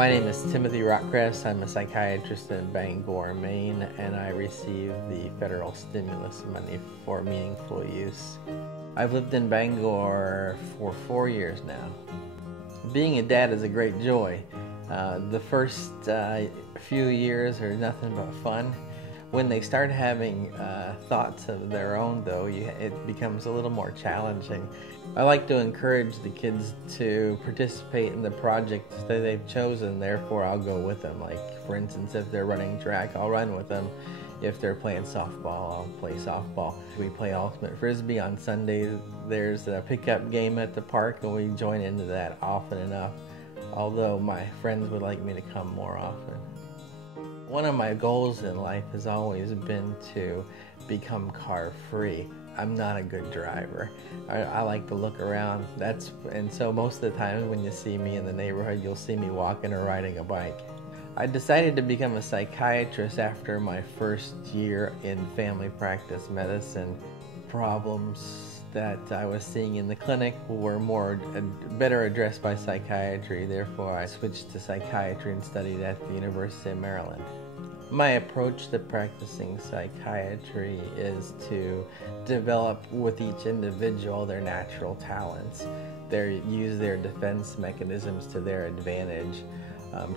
My name is Timothy Rockcress. I'm a psychiatrist in Bangor, Maine, and I receive the federal stimulus money for meaningful use. I've lived in Bangor for 4 years now. Being a dad is a great joy. The first few years are nothing but fun. When they start having thoughts of their own, though, it becomes a little more challenging. I like to encourage the kids to participate in the projects that they've chosen, therefore I'll go with them. Like, for instance, if they're running track, I'll run with them. If they're playing softball, I'll play softball. We play ultimate frisbee on Sunday. There's a pickup game at the park, and we join into that often enough, although my friends would like me to come more often. One of my goals in life has always been to become car-free. I'm not a good driver. I like to look around. And so most of the time when you see me in the neighborhood, you'll see me walking or riding a bike. I decided to become a psychiatrist after my first year in family practice medicine. Problems that I was seeing in the clinic were better addressed by psychiatry. Therefore, I switched to psychiatry and studied at the University of Maryland. My approach to practicing psychiatry is to develop with each individual their natural talents, use their defense mechanisms to their advantage,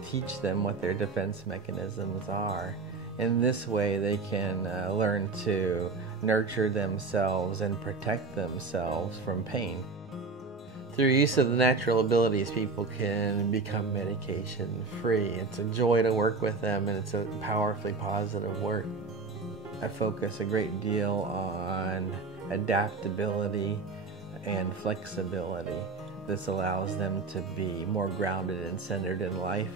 teach them what their defense mechanisms are. In this way, they can learn to nurture themselves and protect themselves from pain. Through use of the natural abilities, people can become medication-free. It's a joy to work with them, and it's a powerfully positive work. I focus a great deal on adaptability and flexibility. This allows them to be more grounded and centered in life.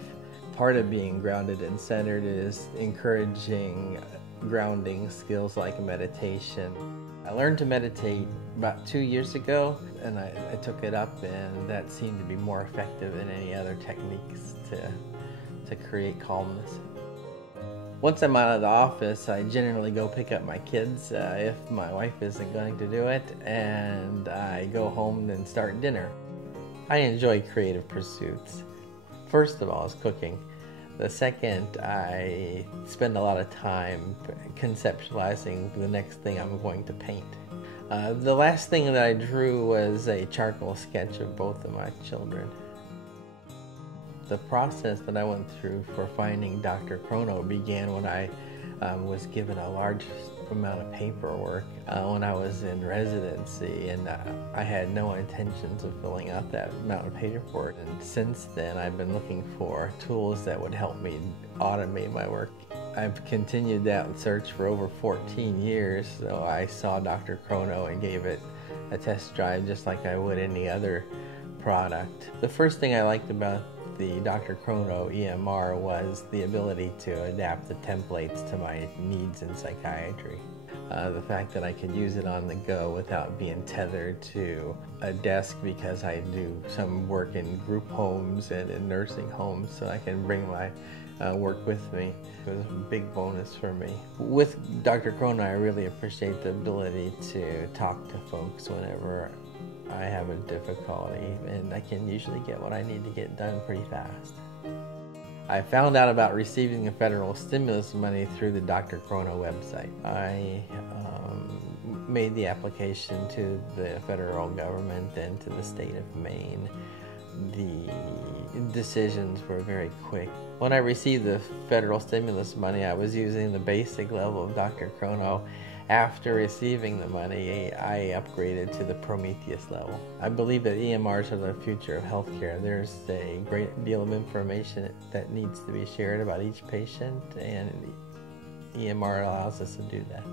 Part of being grounded and centered is encouraging grounding skills like meditation. I learned to meditate about 2 years ago, and I took it up, and that seemed to be more effective than any other techniques to create calmness. Once I'm out of the office, I generally go pick up my kids if my wife isn't going to do it, and I go home and start dinner. I enjoy creative pursuits. First of all is cooking. The second, I spend a lot of time conceptualizing the next thing I'm going to paint. The last thing that I drew was a charcoal sketch of both of my children. The process that I went through for finding drchrono began when I was given a large amount of paperwork when I was in residency, and I had no intentions of filling out that amount of paperwork. And since then, I've been looking for tools that would help me automate my work. I've continued that search for over 14 years, so I saw drchrono and gave it a test drive just like I would any other product. The first thing I liked about the drchrono EMR was the ability to adapt the templates to my needs in psychiatry. The fact that I could use it on the go without being tethered to a desk, because I do some work in group homes and in nursing homes, so I can bring my work with me. It was a big bonus for me. With drchrono, I really appreciate the ability to talk to folks whenever I have a difficulty, and I can usually get what I need to get done pretty fast. I found out about receiving the federal stimulus money through the drchrono website. I made the application to the federal government and to the state of Maine. The decisions were very quick. When I received the federal stimulus money, I was using the basic level of drchrono. After receiving the money, I upgraded to the Prometheus level. I believe that EMRs are the future of healthcare. There's a great deal of information that needs to be shared about each patient, and EMR allows us to do that.